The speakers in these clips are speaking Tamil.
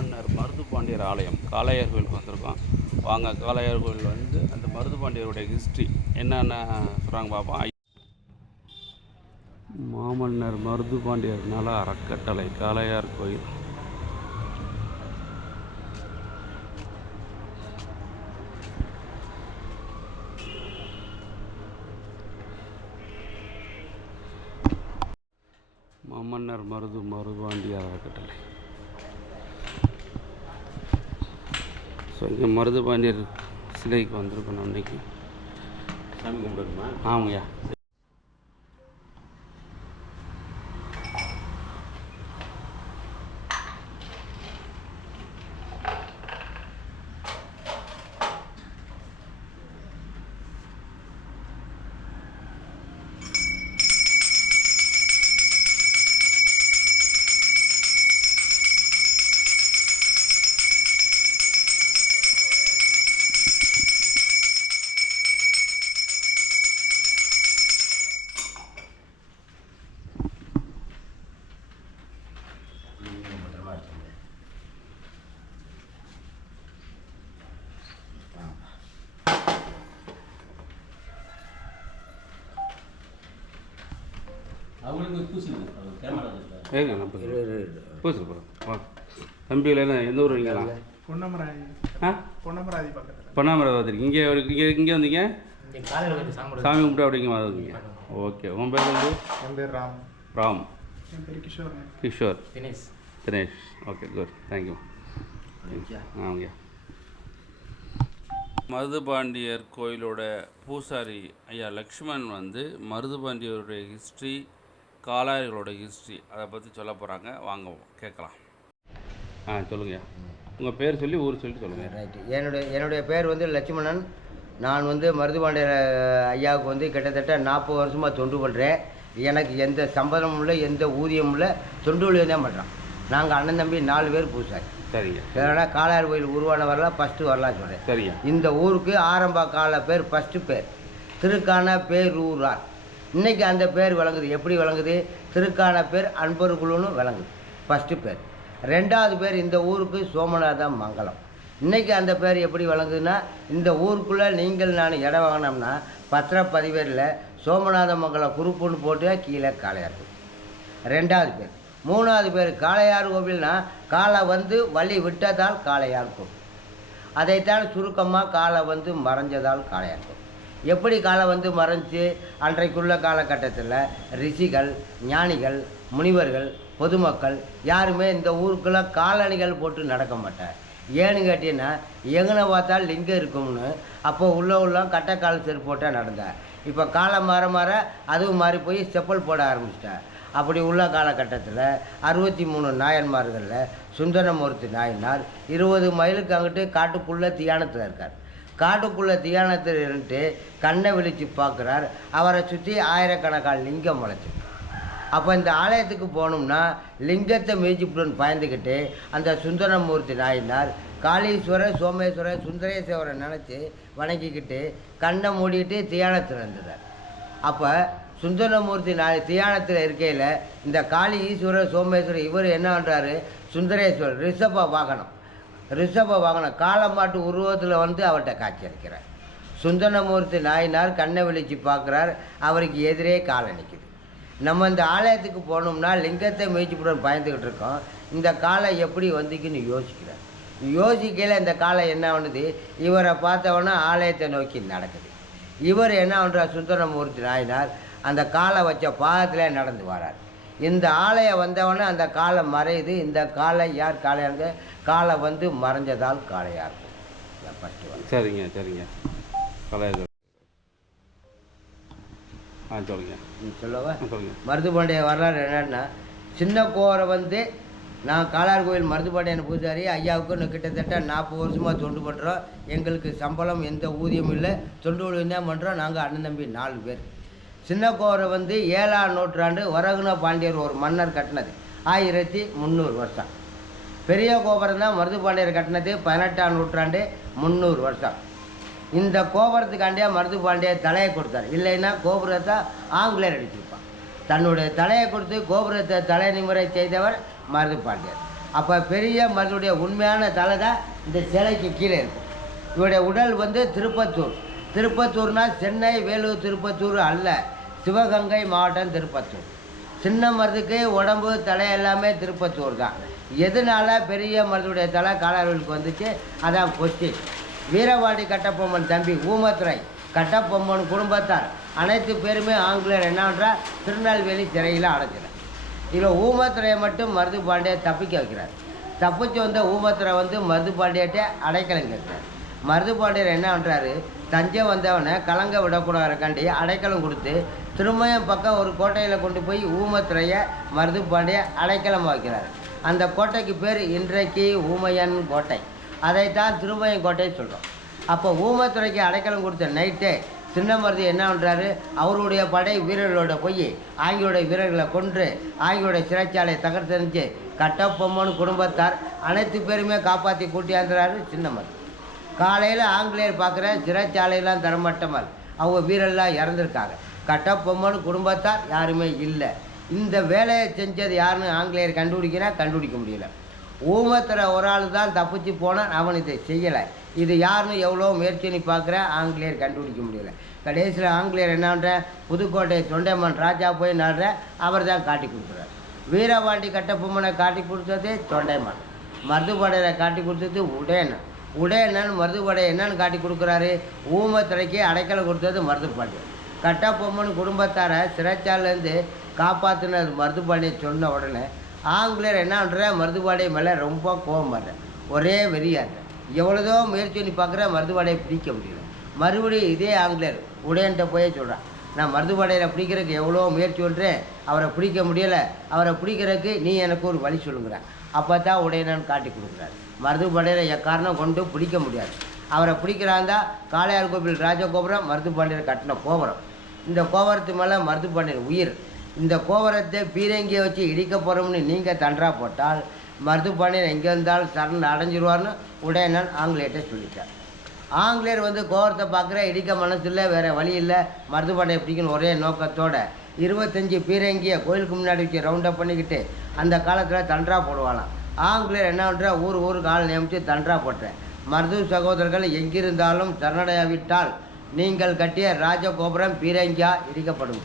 மாமன்னர் மருது பாண்டியர் ஆலயம் காளையார் கோயிலுக்கு வந்திருக்கோம். வாங்க காளையார் கோயில் வந்து அந்த மருது பாண்டியருடைய ஹிஸ்ட்ரி என்னென்ன சொல்கிறாங்க பார்ப்போம் மாமன்னர் மருது பாண்டியர்னால அறக்கட்டளை காளையார் கோயில். மாமன்னர் மருது மருதுபாண்டியார் அறக்கட்டளை. ஸோ இங்கே மருதுபாண்டியர் சிலைக்கு வந்திருக்கோம் நான் இன்னைக்கு சாமி கும்பிடணுமா? ஆமாங்கய்யா. ஏங்க நம்ம பூசல் போகிறோம் வா. தம்பியில் என்ன எந்த ஊர் வைங்களா பொன்னமராதி. ஆ? பொன்னமராதி பக்கத்தில். இங்கே இங்கே இங்கே வந்தீங்க? சாமி கும்பிட்டு அப்படிங்க வந்தீங்க ஓகே. உன் பேர் வந்து? என் பேர் ராம். ராம். என் பேர் Kishore. Kishore. Dinesh. Dinesh. Okay good. Thank you ஆமாங்க மருதுபாண்டியர் கோயிலோட பூசாரி ஐயா லக்ஷ்மண் வந்து மருதுபாண்டியருடைய ஹிஸ்ட்ரி காலாயர்களோட ஹிஸ்ட்ரி அதை பற்றி சொல்ல போகிறாங்க வாங்க கேட்கலாம். ஆ சொல்லுங்கய்யா உங்கள் பேர் சொல்லி ஊர் சொல்லி சொல்லுங்கள் ரைட்டு என்னுடைய என்னுடைய பேர் வந்து லட்சுமணன். நான் வந்து மருதுபாண்டியர் ஐயாவுக்கு வந்து கிட்டத்தட்ட நாற்பது வருஷமாக தொண்டு பண்ணுறேன் எனக்கு எந்த சம்பளமும் இல்லை எந்த ஊதியமும் இல்லை. தொண்டு வழியும் தான் பண்ணுறோம் நாங்கள் அண்ணன் தம்பி நாலு பேர் பூசாரி. சரிங்க. அதனால் காளையார் கோயில் உருவான வரலாம் ஃபஸ்ட்டு வரலாம் சொல்கிறேன் சரிங்க. இந்த ஊருக்கு ஆரம்ப கால பேர் ஃபஸ்ட்டு பேர். திருக்கான பேரூரார். இன்றைக்கி அந்த பேர் விளங்குது. எப்படி விளங்குது? திருக்கான பேர் அன்பர்களுன்னு விளங்குது. ஃபஸ்ட்டு பேர். ரெண்டாவது பேர் இந்த ஊருக்கு சோமநாத மங்கலம். இன்றைக்கி அந்த பேர் எப்படி விளங்குதுன்னா இந்த ஊருக்குள்ளே நீங்கள் நான் இடம் வாங்கினோம்னா பத்திரப்பதிவேரில் சோமநாத மங்கலம் குறுப்புன்னு போட்டு கீழே காளையார் ரெண்டாவது பேர். மூணாவது பேர் காளையார் கோவில்னா காலை வந்து வழி விட்டதால் காளையார் கோவில் அதைத்தான் சுருக்கமாக காலை வந்து மறைஞ்சதால் காளையார் கோவில் எப்படி காலம் வந்து மறைஞ்சு அன்றைக்குள்ள காலகட்டத்தில் ரிஷிகள் ஞானிகள் முனிவர்கள் பொதுமக்கள் யாருமே இந்த ஊருக்குள்ளே காலணிகள் போட்டு நடக்க மாட்டார். ஏன்னு கேட்டீங்கன்னா எங்கனை பார்த்தால் லிங்கம் இருக்கும்னு அப்போ உள்ள உள்ள கட்டைக்கால் செருப்பு போட்டால் நடந்தார். இப்போ காலம் மாற மாற அதுவும் மாறி போய் செப்பல் போட ஆரம்பிச்சிட்டார். அப்படி உள்ள காலகட்டத்தில் அறுபத்தி மூணு நாயன்மார்களில் சுந்தரமூர்த்தி நாயனார் இருபது மைலுக்கு அங்கிட்டு காட்டுக்குள்ளே தியானத்தில் இருக்கார். காட்டுக்குள்ளே தியானத்தில் இருந்துட்டு கண்ணை விழித்து பார்க்குறார். அவரை சுற்றி ஆயிரக்கணக்கான லிங்கம் முளைச்சு அப்போ இந்த ஆலயத்துக்கு போகணும்னா லிங்கத்தை மீஜிப்புடன் பயந்துக்கிட்டு அந்த சுந்தரமூர்த்தி நாயினார் காளீஸ்வரர் சோமேஸ்வரர் சுந்தரேஸ்வரரை நினச்சி வணங்கிக்கிட்டு கண்ணை மூடிட்டு தியானத்தில் இருந்தார் அப்போ சுந்தரமூர்த்தி நாய் தியானத்தில் இருக்கையில் இந்த காளி ஈஸ்வரர் சோமேஸ்வரர் இவர் என்ன பண்ணுறாரு சுந்தரேஸ்வரர் ரிஷப்பை வாகனம். ரிஷப வாகனம் காலமாட்டு உருவத்தில் வந்து அவர்கிட்ட காட்சி அளிக்கிறார். சுந்தரமூர்த்தி நாயினார் கண்ணை விழிச்சு பார்க்குறார். அவருக்கு எதிரே காலை நிற்கிது நம்ம இந்த ஆலயத்துக்கு போனோம்னா லிங்கத்தை மேய்ச்சிப்புடன் பயந்துக்கிட்டு இருக்கோம். இந்த காலை எப்படி வந்துக்குன்னு யோசிக்கிறார். யோசிக்கையில் இந்த காலை என்ன பண்ணுது? இவரை பார்த்தவொன்னே ஆலயத்தை நோக்கி நடக்குது. இவர் என்ன பண்ணுறார் சுந்தரமூர்த்தி நாயினார் அந்த காலை வச்ச பாதத்தில் நடந்து வரார். இந்த ஆலயம் வந்தவொடனே அந்த காலை மறையுது. இந்த காலை யார் காளையாங்க காலை வந்து மறைஞ்சதால் காளையாக இருக்கும். சரிங்க சரிங்க. கலையர் ஆ சொல்லுங்க. சொல்லவா? சொல்லுங்க. மருதுபாண்டிய வரலாறு என்னன்னா சின்ன கோரை வந்து நான் காளார் கோயில் மருதுபாண்டியன் பூஜாரி ஐயாவுக்கு கிட்டத்தட்ட நாற்பது வருஷமாக தொண்டு பண்ணுறோம் எங்களுக்கு சம்பளம் எந்த ஊதியமும் இல்லை. தொண்டு தான் பண்ணுறோம் நாங்கள் அண்ணன் தம்பி நாலு பேர். சின்ன வந்து ஏழாம் நூற்றாண்டு வரகுண பாண்டியர் ஒரு மன்னர் கட்டினது. ஆயிரத்தி முந்நூறு வருஷம். பெரிய கோபுரம் தான் மருது பாண்டியர் கட்டினது பதினெட்டாம் நூற்றாண்டு முந்நூறு வருஷம். இந்த கோபுரத்துக்காண்டியா மருதுபாண்டியர் தலையை கொடுத்தார். இல்லைன்னா கோபுரத்தை ஆங்கிலேயர் அடிச்சிருப்பான். தன்னுடைய தலையை கொடுத்து கோபுரத்தை தலை நிமுறை செய்தவர் மருது பாண்டியர். அப்போ பெரிய மருதுடைய உண்மையான தலை தான் இந்த சிலைக்கு கீழே இருக்கும். இவருடைய உடல் வந்து திருப்பத்தூர். திருப்பத்தூர்னால் சென்னை வேலூர் திருப்பத்தூர் அல்ல. சிவகங்கை மாவட்டம் திருப்பத்தூர். சின்ன மருதுக்கு உடம்பு தலை எல்லாமே திருப்பத்தூர் தான். எதனால பெரிய மருதுடைய தலை காலாளர்களுக்கு வந்துச்சு? அதான் கொஸ்டின் வீரவாடி கட்டபொம்மன் தம்பி ஊமத்துறை கட்டப்பொம்மன் குடும்பத்தார். அனைத்து பேருமே ஆங்கிலேயர் என்னன்றா திருநெல்வேலி சிறையில் அடைச்சிட இதில் ஊமத்துறையை மட்டும் மருது பாண்டியை தப்பிக்க வைக்கிறார். தப்பிச்சு வந்த ஊமத்துறை வந்து மருது பாண்டியட்டே அடைக்கலம் கேட்கிறார். மருது பாண்டியர் என்ன பண்ணுறாரு தஞ்சை வந்தவனை கலங்க விடக்கூடாதுக்காண்டி அடைக்கலம் கொடுத்து திருமயம் பக்கம் ஒரு கோட்டையில் கொண்டு போய் ஊமத்துறையை மருதுப்பாண்டிய அடைக்கலம் வைக்கிறார் அந்த கோட்டைக்கு பேர் இன்றைக்கு ஊமையன் கோட்டை. அதைத்தான் திருமயம் கோட்டை சொல்கிறோம் அப்போ ஊமத்துறைக்கு அடைக்கலம் கொடுத்த நைட்டே சின்னமருது என்ன பண்ணுறாரு அவருடைய படை வீரர்களோட போய் ஆங்கியோட வீரர்களை கொன்று ஆங்கியோட சிறைச்சாலை தகர்த்தெறிஞ்சு கட்டபொம்மன் குடும்பத்தார் அனைத்து பேருமே காப்பாற்றி கூட்டியாந்துறாரு சின்னமருது. காலையில் ஆங்கிலேயர் பார்க்குற சிறைச்சாலையெல்லாம் தரமட்டமல். அவங்க வீரர்லாம் இறந்துருக்காங்க. கட்டபொம்மன் குடும்பத்தார் யாருமே இல்லை. இந்த வேலையை செஞ்சது யாருன்னு ஆங்கிலேயர் கண்டுபிடிக்கிறா? கண்டுபிடிக்க முடியல. ஊமத்துற ஒரு ஆள் தான் தப்பிச்சு போனான் அவன் இதை செய்யலை. இது யாருன்னு எவ்வளோ முயற்சி பார்க்குறேன் பார்க்குற? ஆங்கிலேயர் கண்டுபிடிக்க முடியல. கடைசியில் ஆங்கிலேயர் என்ன புதுக்கோட்டை தொண்டைமன் ராஜா போய் நடுற அவர் தான் காட்டி கொடுக்குறார். வீரபாண்டி கட்டபொம்மனை காட்டி கொடுத்தது தொண்டைமான். மருதுபடையை காட்டி கொடுத்தது உடையனன் உடையனன் மருதுபடை என்னன்னு காட்டி கொடுக்குறாரு? ஊமத்துறைக்கு அடைக்கலை கொடுத்தது மருதுபாண்டியன் கட்டபொம்மன் குடும்பத்தாரை சிறைச்சாலேருந்து காப்பாற்றினது மருதுபாண்டியை சொன்ன உடனே ஆங்கிலேயர் என்ன பண்ணுற மருதுபாண்டிய மேலே ரொம்ப கோபம் ஒரே வெறியார் எவ்வளோதோ முயற்சி பண்ணி பார்க்குற மருதுபாடையை பிடிக்க முடியல. மறுபடியும் இதே ஆங்கிலேயர் உடையன்ட்ட போய் சொல்கிறான் நான் மருதுபாடையில் பிடிக்கிறதுக்கு எவ்வளோ முயற்சி பண்ணுறேன் அவரை பிடிக்க முடியலை. அவரை பிடிக்கிறதுக்கு நீ எனக்கு ஒரு வழி சொல்லுங்கிறேன் அப்போ தான் உடையனான்னு காட்டி கொடுக்குறாரு. மருதுபாடையில் எக்காரணம் கொண்டு பிடிக்க முடியாது. அவரை பிடிக்கிறாந்தா காளையார் கோவில் ராஜகோபுரம் மருதுபாண்டியில் கட்டின கோபுரம். இந்த கோபுரத்து மேலே மருதுபாண்டியர் உயிர். இந்த கோபுரத்தை பீரங்கியை வச்சு இடிக்க போகிறோம்னு நீங்கள் தண்டரா போட்டால் மருதுபாண்டியன் எங்கே இருந்தாலும் சரண் அடைஞ்சிருவார்னு உடையனன் ஆங்கிலேயர்கிட்ட சொல்லிட்டார். ஆங்கிலேயர் வந்து கோவரத்தை பார்க்குற இடிக்க மனசு இல்லை வேறு வழி இல்லை. மருதுபாண்டியை பிடிக்கணும் ஒரே நோக்கத்தோட இருபத்தஞ்சி பீரங்கியை கோயிலுக்கு முன்னாடி வச்சு ரவுண்டப் பண்ணிக்கிட்டு அந்த காலத்தில் தண்டரா போடுவாளாம். ஆங்கிலேயர் என்ன பண்ணுறா ஊர் ஊருக்கு ஆள் நியமித்து தண்டரா போட்டேன் மருது சகோதரர்கள் எங்கிருந்தாலும் சரணடையாவிட்டால் நீங்கள் கட்டிய ராஜகோபுரம் பீரங்கியா இடிக்கப்படும்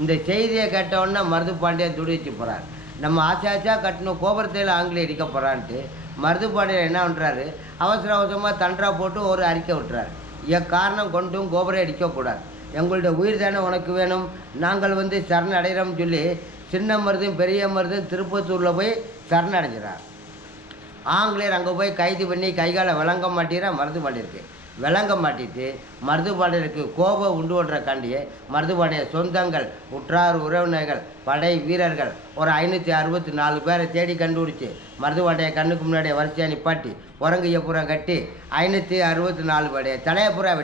இந்த செய்தியை கேட்டவுடனே மருது பாண்டியன் துடிச்சு போகிறார் நம்ம ஆசை ஆசையா கட்டின கோபுரத்தில் ஆங்கிலம் இடிக்க போகிறான்ட்டு மருது பாண்டியன் என்ன பண்ணுறாரு அவசர அவசரமாக தண்டரா போட்டு ஒரு அறிக்கை விட்டுறாரு. எக்காரணம் கொண்டும் கோபுரம் இடிக்கக்கூடாது. எங்களுடைய உயிர் தானே உனக்கு வேணும்? நாங்கள் வந்து சரண் அடைகிறோம்னு சொல்லி சின்ன மருதும் பெரிய மருதும் திருப்பத்தூரில் போய் சரண் அடைஞ்சிறார் ஆங்கிலேயர் அங்கே போய் கைது பண்ணி கைகால விளங்க மாட்டீர மருந்து பாண்டியருக்கு. விளங்க மாட்டிட்டு மருதுபாண்டியருக்கு கோபம் உண்டு பண்ணுற காண்டியே சொந்தங்கள் உற்றார் உறவினர்கள் படை வீரர்கள் ஒரு ஐநூற்றி அறுபத்தி நாலு பேரை தேடி கண்டுபிடிச்சி மருதுபாண்டிய கண்ணுக்கு முன்னாடியே வரிசையாக நிப்பாட்டி உரங்கைய பூரா கட்டி ஐநூற்றி அறுபத்தி நாலு படைய தலையை பூரா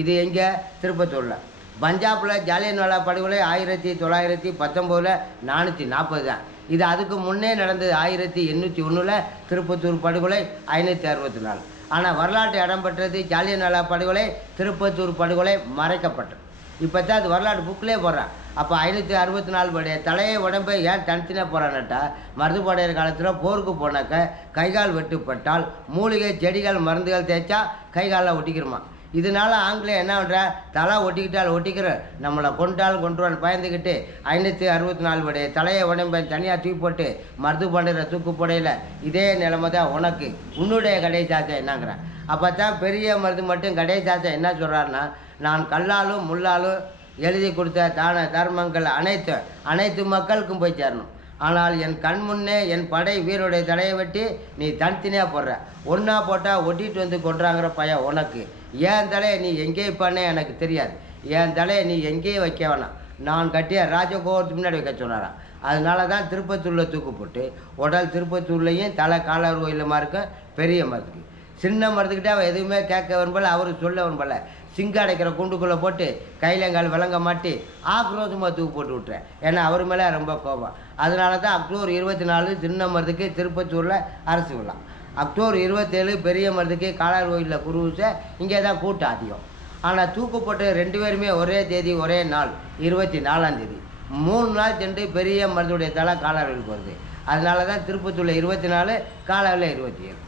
இது எங்கே? திருப்பத்தூரில். பஞ்சாபில் ஜாலியன்வாலா படுகொலை ஆயிரத்தி தொள்ளாயிரத்தி பத்தொம்போதில் நானூற்றி நாற்பது தான். இது அதுக்கு முன்னே நடந்தது ஆயிரத்தி எண்ணூற்றி ஒன்றில் திருப்பத்தூர் படுகொலை ஐநூற்றி அறுபத்தி நாலு. ஆனால் வரலாற்று இடம் பெற்றது ஜாலியன்வாலா படுகொலை திருப்பத்தூர் படுகொலை மறைக்கப்பட்டது. இப்போ தான் அது வரலாற்று புக்கிலே போடுறான் அப்போ ஐநூற்றி அறுபத்தி நாலு படைய தலையை உடம்பை ஏன் தனித்தனே போகிறான்ட்டா மருதுபாடையர் காலத்தில் போருக்கு போனாக்க கைகால் வெட்டுப்பட்டால் மூலிகை செடிகள் மருந்துகள் தேய்ச்சா கைகாலில் ஒட்டிக்கிறோமா இதனால ஆங்கிலம் என்ன பண்ணுற தலை ஒட்டிக்கிட்டால் ஒட்டிக்கிற. நம்மளை கொண்டாலும் கொண்டுருவான்னு பயந்துக்கிட்டு ஐநூற்றி அறுபத்தி நாலு படி தலையை உடம்பை தனியாக தூக்கி போட்டு மருது பண்ணுற தூக்கு புடையில். இதே நிலைமை தான் உனக்கு. உன்னுடைய கடை சாச்சா என்னங்கிறேன். அப்போ தான் பெரிய மருந்து மட்டும் கடை சாச்சா என்ன சொல்கிறாருன்னா நான் கல்லாலும் முள்ளாலும் எழுதி கொடுத்த தான தர்மங்கள் அனைத்து அனைத்து மக்களுக்கும் போய் சேரணும். ஆனால் என் கண் முன்னே என் படை வீரோடைய தலையை வெட்டி நீ தனித்தனியாக போடுற. ஒன்றா போட்டால் ஒட்டிட்டு வந்து கொண்டுறாங்கிற பையன் உனக்கு. ஏன் தலையை நீ எங்கே பண்ண எனக்கு தெரியாது. என் தலையை நீ எங்கேயும் வைக்க வேணாம். நான் கட்டிய ராஜகோபுரத்துக்கு முன்னாடி வைக்க சொன்னாராம் அதனால தான் திருப்பத்தூரில் தூக்கு போட்டு உடல் திருப்பத்தூர்லேயும் தலை காலர் கோயிலுமா இருக்கும் பெரிய மரத்துக்கு சின்ன மரத்துக்கிட்ட அவன் எதுவுமே கேட்க விரும்பல அவரு சொல்ல விரும்பல. சிங்க அடைக்கிற குண்டுக்குள்ளே போட்டு கையிலங்கால் விளங்க மாட்டி ஆக்ரோஷமாக தூக்கு போட்டு விட்டுறேன் ஏன்னா அவர் மேலே ரொம்ப கோபம். அதனால தான் அக்டோபர் இருபத்தி நாலு சின்ன மருதுக்கு திருப்பத்தூரில் அரசு விழா அக்டோபர் இருபத்தேழு பெரிய மருதுக்கு காலார் கோயிலில் குருவிசை இங்கே தான் கூட்டம் அதிகம் ஆனால் தூக்கு ரெண்டு பேருமே ஒரே தேதி ஒரே நாள் இருபத்தி நாலாம் தேதி. மூணு நாள் சென்று பெரிய மருதுடைய தலை காலார் வருது அதனால தான் திருப்பத்தூரில் இருபத்தி நாலு காலாவில் இருபத்தி ஏழு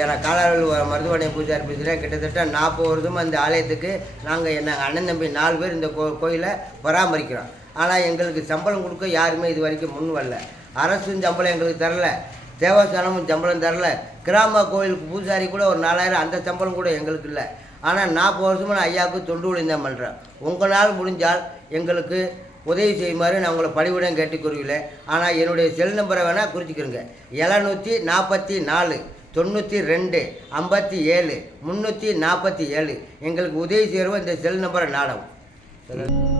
ஏன்னா காலாவில் மருத்துவமனை பூஜாரி பேசுகிறேன் கிட்டத்தட்ட நாற்பது வருஷமாக இந்த ஆலயத்துக்கு நாங்கள் என்ன அண்ணன் தம்பி நாலு பேர் இந்த கோ கோயிலை பராமரிக்கிறோம். ஆனால் எங்களுக்கு சம்பளம் கொடுக்க யாருமே இது வரைக்கும் முன் வரல. அரசும் சம்பளம் எங்களுக்கு தரல. தேவஸ்தானமும் சம்பளம் தரல. கிராம கோயிலுக்கு பூசாரி கூட ஒரு நாலாயிரம் அந்த சம்பளம் கூட எங்களுக்கு இல்லை. ஆனால் நாற்பது வருஷமாக நான் ஐயாவுக்கு தொண்டு உழைந்தான் பண்ணுறேன் உங்களால் முடிஞ்சால் எங்களுக்கு உதவி செய்யுமாறு நான் உங்களை பணிவிடம் கேட்டுக்கொள்கிறேன் ஆனால் என்னுடைய செல் நம்பரை வேணால் குறிச்சிக்கிறேங்க எழுநூற்றி நாற்பத்தி நாலு தொண்ணூற்றி ரெண்டு ஐம்பத்தி ஏழு முந்நூற்றி நாற்பத்தி ஏழு. எங்களுக்கு உதவி செய்கிறவங்க இந்த செல் நம்பரை நாடவும்